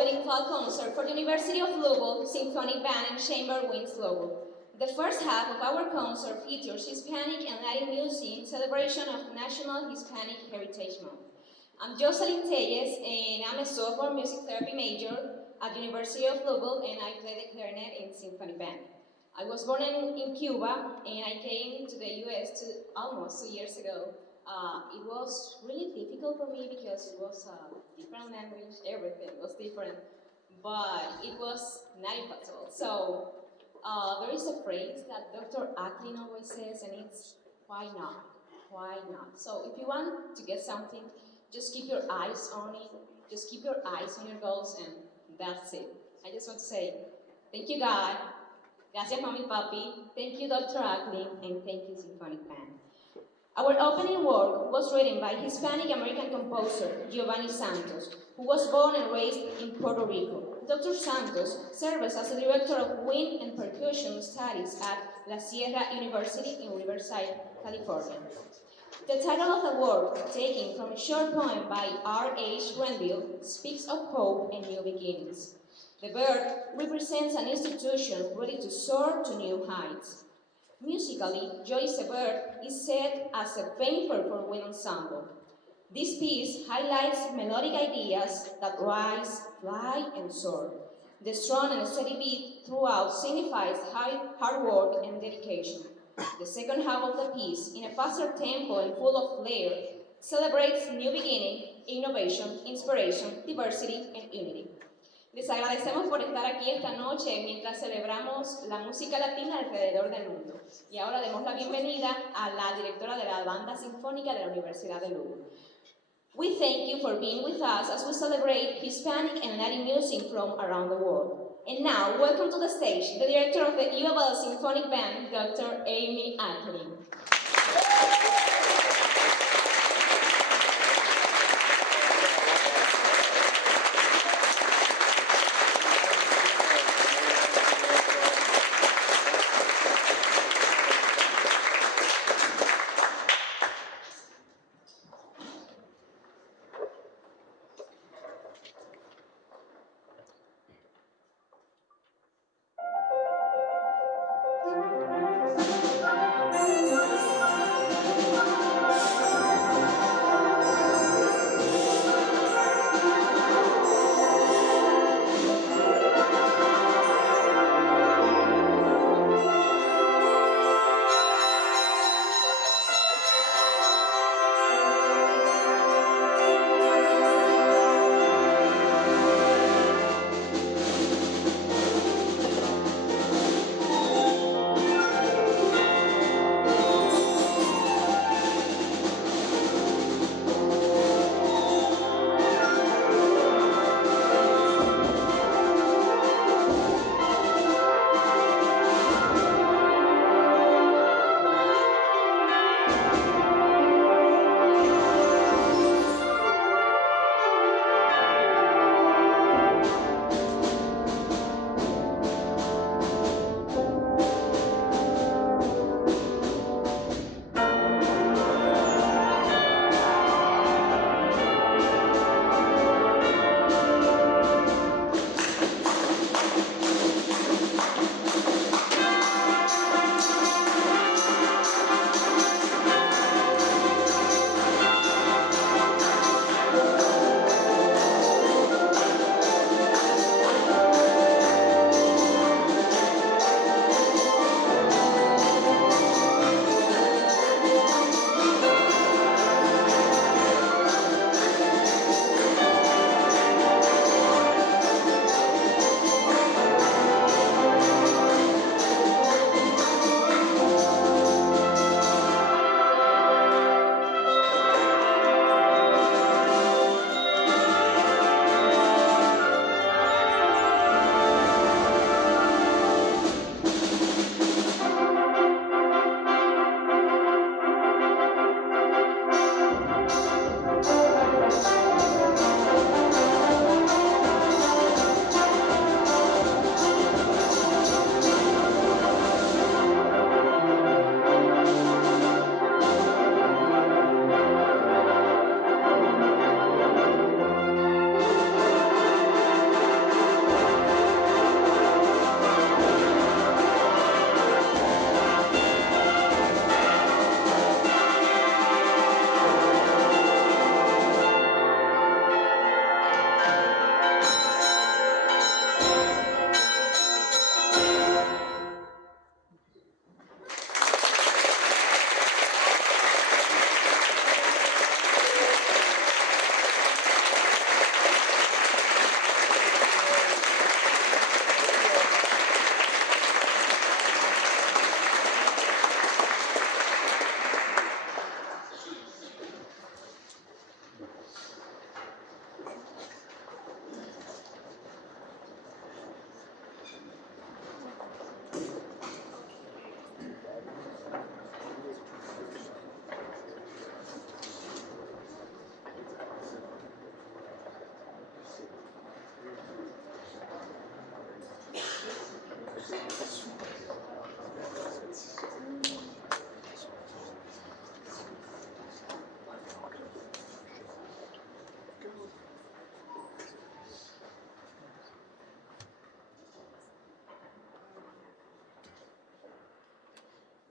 opening fall concert for the University of Louisville Symphonic Band and Chamber Winds Louisville. The first half of our concert features Hispanic and Latin music in celebration of National Hispanic Heritage Month. I'm Jocelyn Telles, and I'm a sophomore music therapy major at the University of Louisville, and I play the clarinet in Symphonic Band. I was born in Cuba, and I came to the US almost 2 years ago. It was really difficult for me because it was a different language, everything was different, but it was not impossible. So there is a phrase that Dr. Acklin always says, and it's why not? Why not? So if you want to get something, just keep your eyes on it, just keep your eyes on your goals, and that's it. I just want to say, thank you God, gracias Mami Papi, thank you Dr. Acklin, and thank you Symphonic Band. Our opening work was written by Hispanic-American composer Giovanni Santos, who was born and raised in Puerto Rico. Dr. Santos serves as the director of wind and percussion studies at La Sierra University in Riverside, California. The title of the work, taken from a short poem by R.H. Grenville, speaks of hope and new beginnings. The bird represents an institution ready to soar to new heights. Musically, Joyce the Bird is set as a fanfare for wind ensemble. This piece highlights melodic ideas that rise, fly, and soar. The strong and steady beat throughout signifies hard work and dedication. The second half of the piece, in a faster tempo and full of flair, celebrates new beginning, innovation, inspiration, diversity, and unity. Les agradecemos por estar aquí esta noche mientras celebramos la música latina alrededor del mundo. Y ahora demos la bienvenida a la directora de la Banda Sinfónica de la Universidad de Louisville. We thank you for being with us as we celebrate Hispanic and Latin music from around the world. And now, welcome to the stage, the director of the UofL Symphonic Band, Dr. Amy Acklin.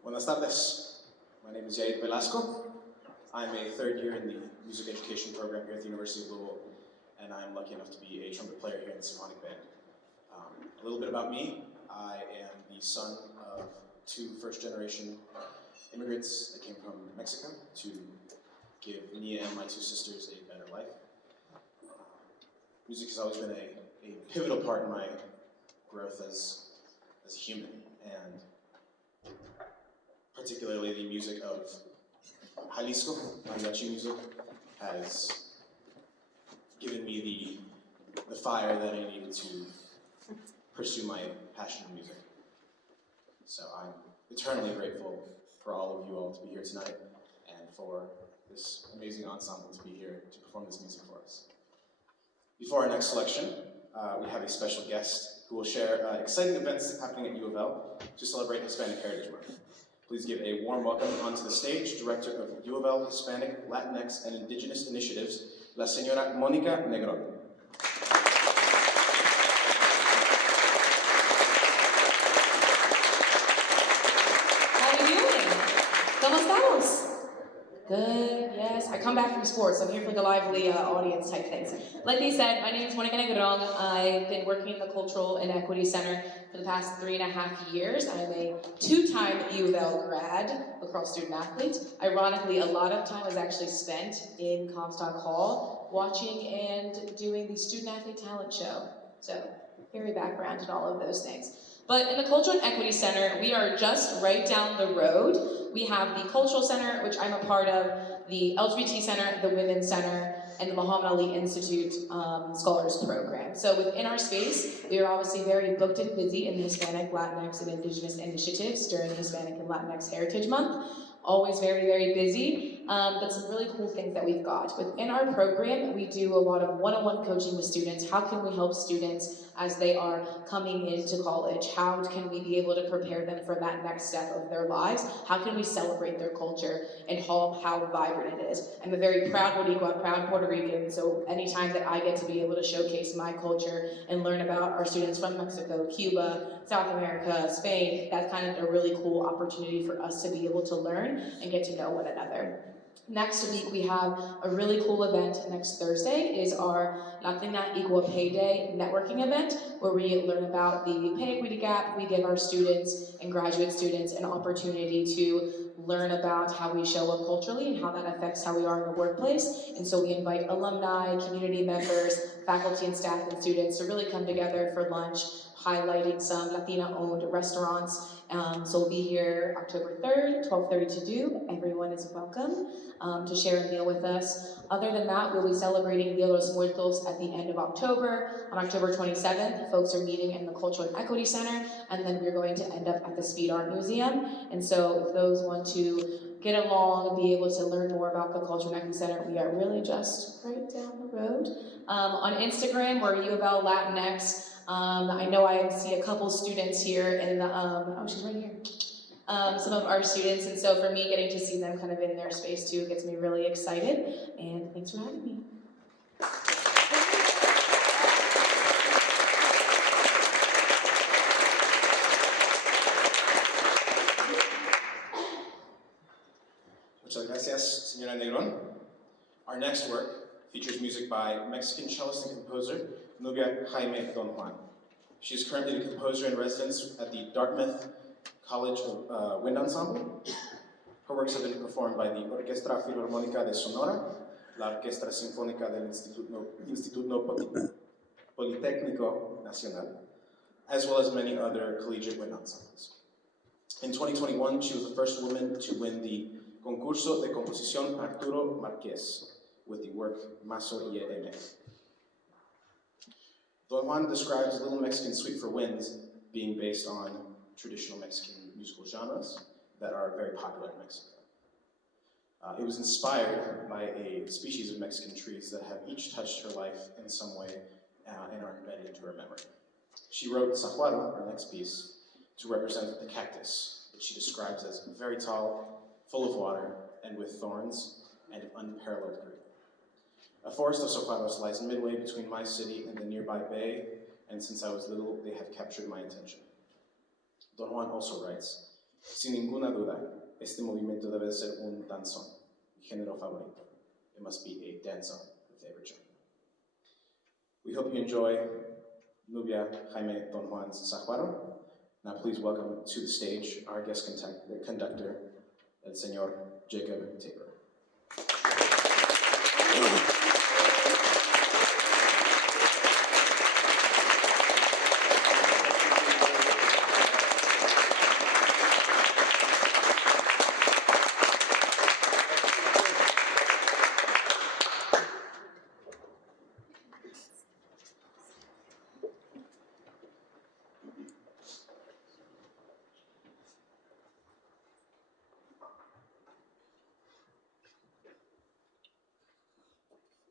Buenas tardes. My name is Yair Velasco. I'm a third year in the music education program here at the University of Louisville, and I'm lucky enough to be a trumpet player here in the Symphonic band. A little bit about me. I am the son of two first-generation immigrants that came from Mexico to give me and my two sisters a better life. Music has always been a pivotal part in my growth as a human, and particularly the music of Jalisco, mariachi music, has given me the fire that I needed to pursue my passion in music. So I'm eternally grateful for all of you all to be here tonight and for this amazing ensemble to be here to perform this music for us. Before our next selection, we have a special guest who will share exciting events happening at UofL to celebrate Hispanic Heritage Month. Please give a warm welcome onto the stage, Director of UofL Hispanic, Latinx, and Indigenous Initiatives, La Señora Mónica Negron. How are you doing? ¿Cómo estamos? Good, yes. I come back from sports. I'm here for the lively audience type things. Like they said, my name is Monica Negron. I've been working in the Cultural and Equity Center for the past 3.5 years. I'm a two-time UofL grad, lacrosse student athlete. Ironically, a lot of time was actually spent in Comstock Hall watching and doing the student athlete talent show. So, very background and all of those things. But in the Cultural and Equity Center, we are just right down the road. We have the Cultural Center, which I'm a part of, the LGBT Center, the Women's Center, and the Muhammad Ali Institute Scholars Program. So within our space, we are obviously very booked and busy in the Hispanic, Latinx, and Indigenous initiatives during Hispanic and Latinx Heritage Month. Always very, very busy, but some really cool things that we've got. Within our program, we do a lot of one-on-one coaching with students. How can we help students as they are coming into college? How can we be able to prepare them for that next step of their lives? How can we celebrate their culture and how vibrant it is? I'm a very proud Boricua, proud Puerto Rican, so anytime that I get to be able to showcase my culture and learn about our students from Mexico, Cuba, South America, Spain, that's kind of a really cool opportunity for us to be able to learn and get to know one another. Next week, we have a really cool event. Next Thursday is our Latina Equal Pay Day networking event, where we learn about the pay equity gap. We give our students and graduate students an opportunity to learn about how we show up culturally and how that affects how we are in the workplace. And so we invite alumni, community members, faculty and staff and students to really come together for lunch, highlighting some Latina-owned restaurants. So we'll be here October 3rd, 12:30 to do. Everyone is welcome to share a meal with us. Other than that, we'll be celebrating Dia de los Muertos at the end of October. On October 27th, folks are meeting in the Cultural and Equity Center, and then we're going to end up at the Speed Art Museum. And so if those want to get along and be able to learn more about the Cultural and Equity Center, we are really just right down the road. On Instagram, we're UofL Latinx. I know I see a couple students here in the, oh, she's right here. Some of our students, and so for me, getting to see them kind of in their space too gets me really excited, and thanks for having me. Muchas gracias, Señora Negron. Our next work features music by Mexican cellist and composer Nubia Jaime Don Juan. She is currently the composer in residence at the Dartmouth College of Wind Ensemble. Her works have been performed by the Orquestra Filarmónica de Sonora, la Orquestra Sinfónica del Instituto Politécnico Nacional, as well as many other collegiate wind ensembles. In 2021, she was the first woman to win the Concurso de Composición Arturo Márquez with the work Maso y M. Don Juan describes Little Mexican Suite for Winds being based on traditional Mexican musical genres that are very popular in Mexico. It was inspired by a species of Mexican trees that have each touched her life in some way and are embedded into her memory. She wrote Sahuaro, our next piece, to represent the cactus, which she describes as very tall, full of water, and with thorns, and unparalleled green. A forest of sahuaros lies midway between my city and the nearby bay, and since I was little, they have captured my attention. Don Juan also writes, Sin ninguna duda, este movimiento debe ser un danzón, mi género favorito. It must be a dance-on, my favorite genre. We hope you enjoy Nubia Jaime Don Juan's Zaguaro. Now please welcome to the stage our guest conductor, el señor Jacob Tabor.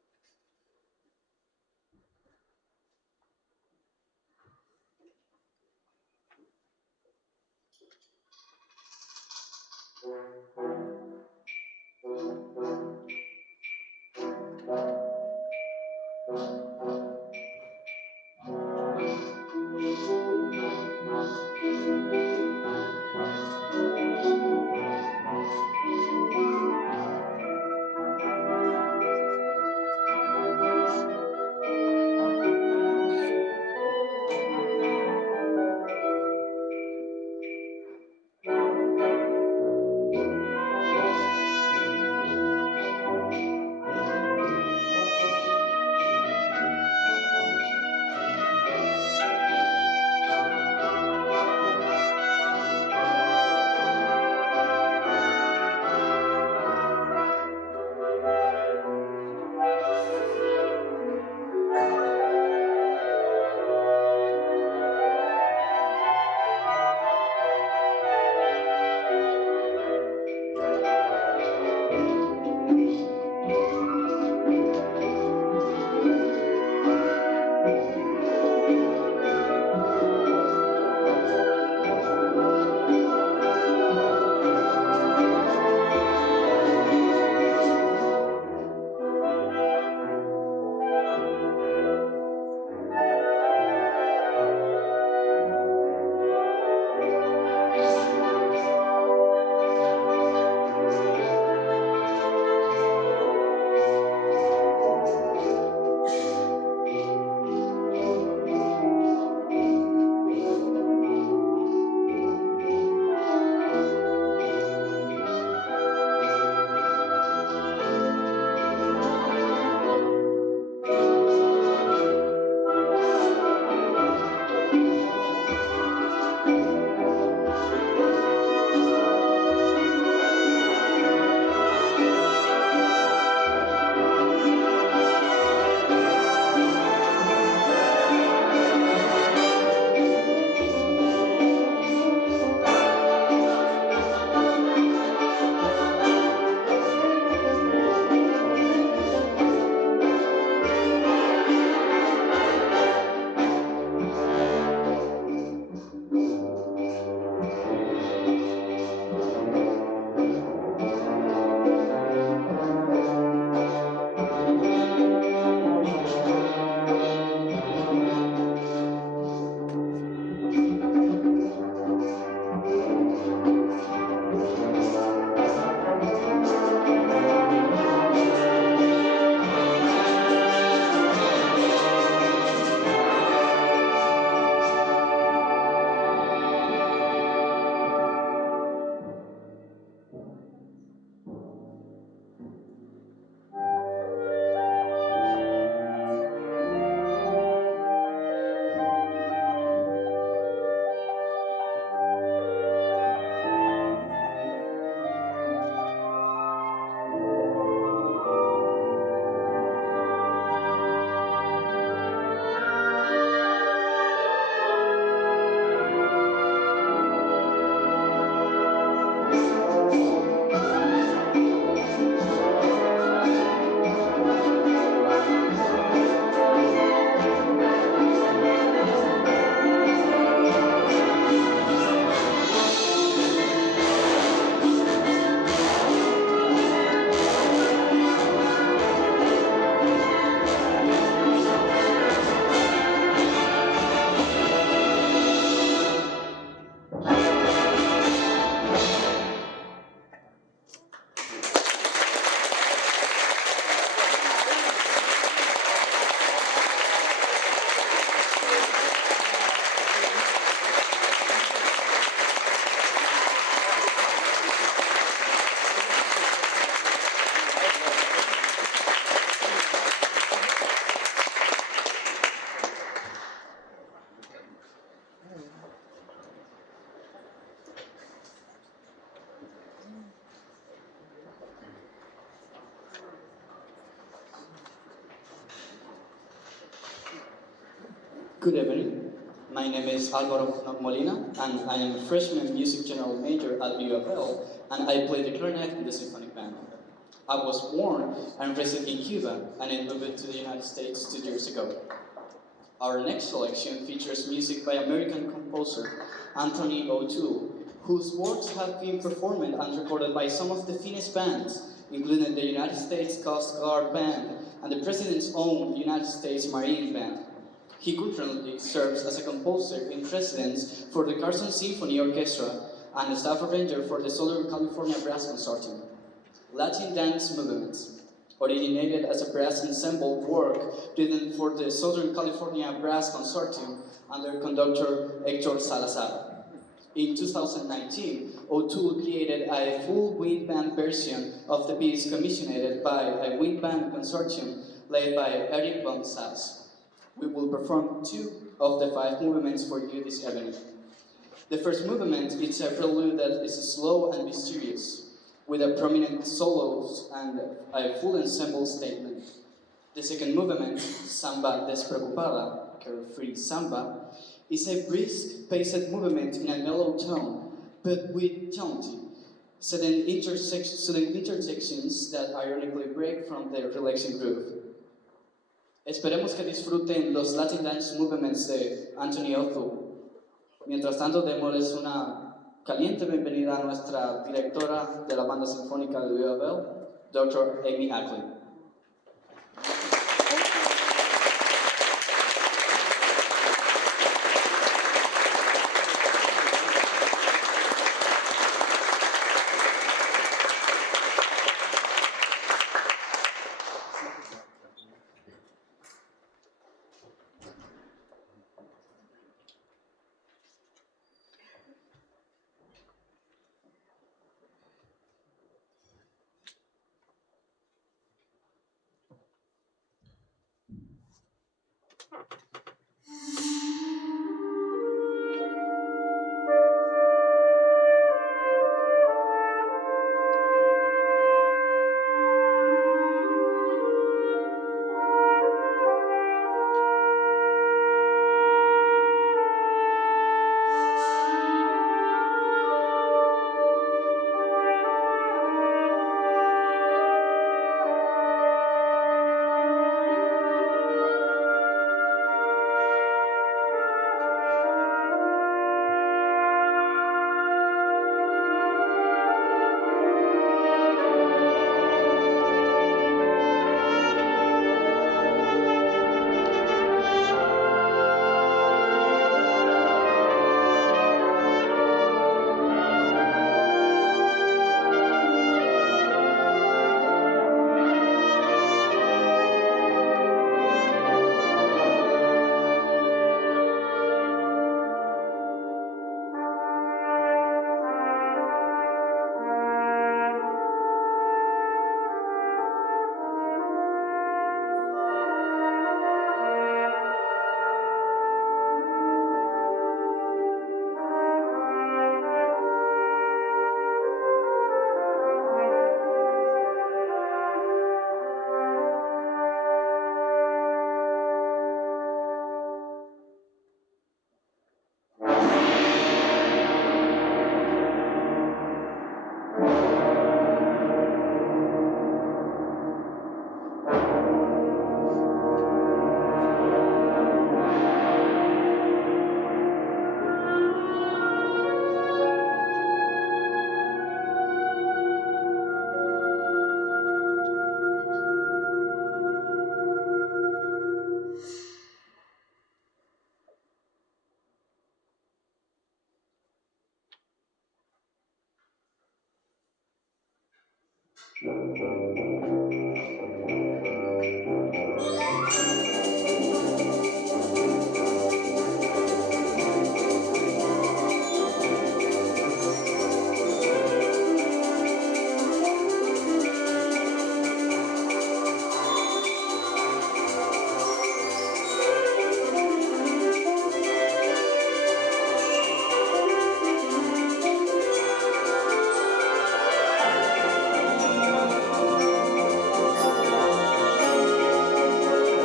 Good evening. My name is Álvaro Molina, and I am a freshman music general major at UofL, and I play the clarinet in the symphonic band. I was born and raised in Cuba, and I moved to the United States 2 years ago. Our next selection features music by American composer Anthony O'Toole, whose works have been performed and recorded by some of the finest bands, including the United States Coast Guard Band and the President's own United States Marine Band. He currently serves as a composer in residence for the Carson Symphony Orchestra and a staff arranger for the Southern California Brass Consortium. Latin Dance Movements originated as a brass ensemble work written for the Southern California Brass Consortium under conductor Hector Salazar. In 2019, O'Toole created a full wind band version of the piece commissioned by a wind band consortium led by Eric von Sass. We will perform 2 of the 5 movements for you this evening. The first movement is a prelude that is slow and mysterious, with a prominent solos and a full ensemble statement. The second movement, Samba Despreocupada, Carefree Samba, is a brisk, paced movement in a mellow tone, but with jaunty, sudden intersections that ironically break from the relaxing groove. Esperemos que disfruten los Latin Dance Movements de Anthony O'Toole. Mientras tanto, démosles una caliente bienvenida a nuestra directora de la banda sinfónica de UofL, Dr. Amy Ackley.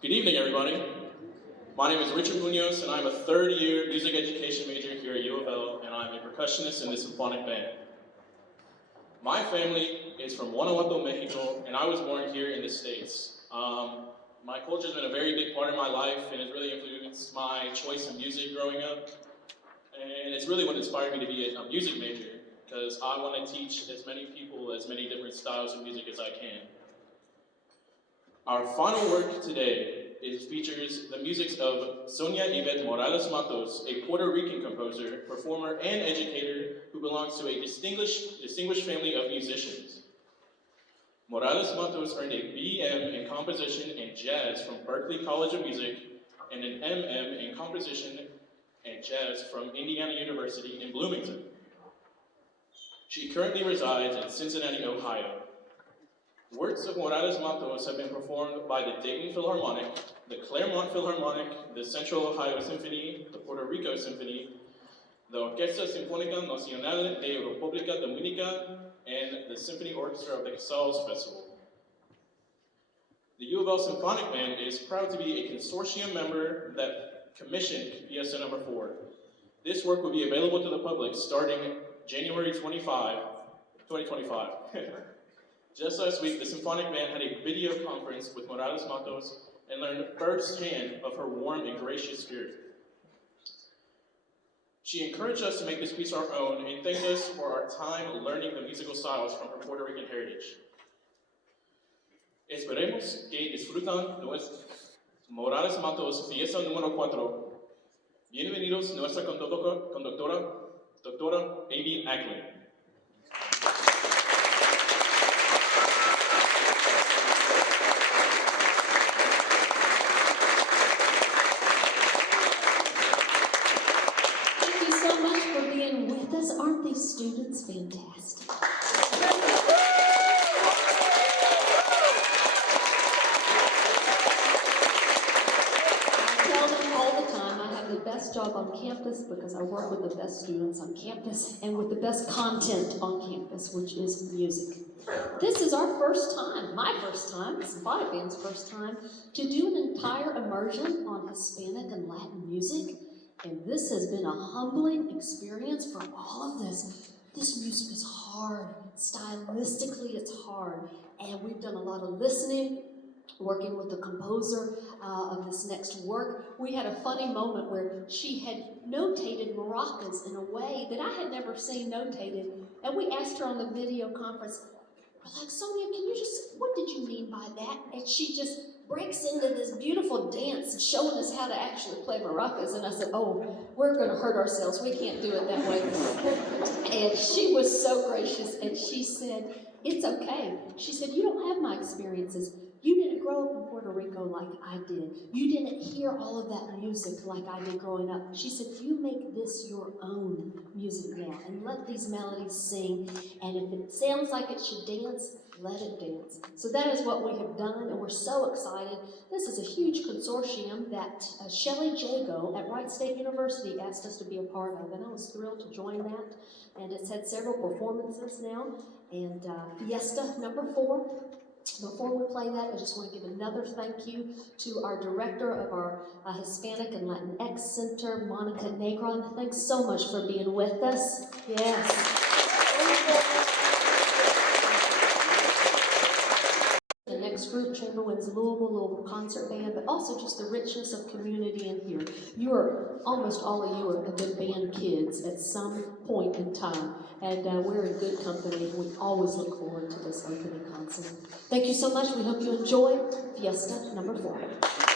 Good evening, everybody. My name is Richard Munoz, and I'm a third-year music education major here at UofL, and I'm a percussionist in the Symphonic band. My family is from Guanajuato, Mexico, and I was born here in the States. My culture has been a very big part of my life, and it's really influenced my choice in music growing up. And it's really what inspired me to be a music major, because I want to teach as many people as many different styles of music as I can. Our final work today features the music of Sonia Yvette Morales Matos, a Puerto Rican composer, performer, and educator who belongs to a distinguished family of musicians. Morales Matos earned a BM in Composition and Jazz from Berklee College of Music and an MM in Composition and Jazz from Indiana University in Bloomington. She currently resides in Cincinnati, Ohio. Works of Morales Matos have been performed by the Dayton Philharmonic, the Claremont Philharmonic, the Central Ohio Symphony, the Puerto Rico Symphony, the Orquesta Sinfónica Nacional de República Dominicana, and the Symphony Orchestra of the Casals Festival. The UofL Symphonic Band is proud to be a consortium member that commissioned Fiesta No. 4. This work will be available to the public starting January 25, 2025. Just last week, the Symphonic Band had a video conference with Morales Matos and learned firsthand of her warm and gracious spirit. She encouraged us to make this piece our own and thanked us for our time learning the musical styles from her Puerto Rican heritage. Esperemos que disfrutan nuestra Morales Matos Fiesta número 4. Bienvenidos nuestra conductora, Doctora Amy Acklin. Thank you so much for being with us. Aren't these students fantastic? Best job on campus because I work with the best students on campus and with the best content on campus, which is music. This is our first time, my first time, the Symphonic Band's first time, to do an entire immersion on Hispanic and Latin music, and this has been a humbling experience for all of this. This music is hard, stylistically it's hard, and we've done a lot of listening, working with the composer of this next work. We had a funny moment where she had notated maracas in a way that I had never seen notated. And we asked her on the video conference, we're like, Sonia, can you just, what did you mean by that? And she just breaks into this beautiful dance showing us how to actually play maracas. And I said, oh, we're gonna hurt ourselves. We can't do it that way. And she was so gracious and she said, it's okay. She said, you don't have my experiences. You didn't grow up in Puerto Rico like I did. You didn't hear all of that music like I did growing up. She said, you make this your own music now and let these melodies sing. And if it sounds like it should dance, let it dance. So that is what we have done, and we're so excited. This is a huge consortium that Shelley Jago at Wright State University asked us to be a part of, and I was thrilled to join that. And it's had several performances now, and Fiesta No. 4. Before we play that, I just want to give another thank you to our director of our Hispanic and Latinx Center, Monica Negron. Thanks so much for being with us. Yes. The next group, Chamberlain's Louisville Concert Band, but also just the richness of community in here. You are, almost all of you have been band kids at some point in time, and we're in good company. We always look forward to this opening concert. Thank you so much. We hope you enjoy Fiesta No. 4.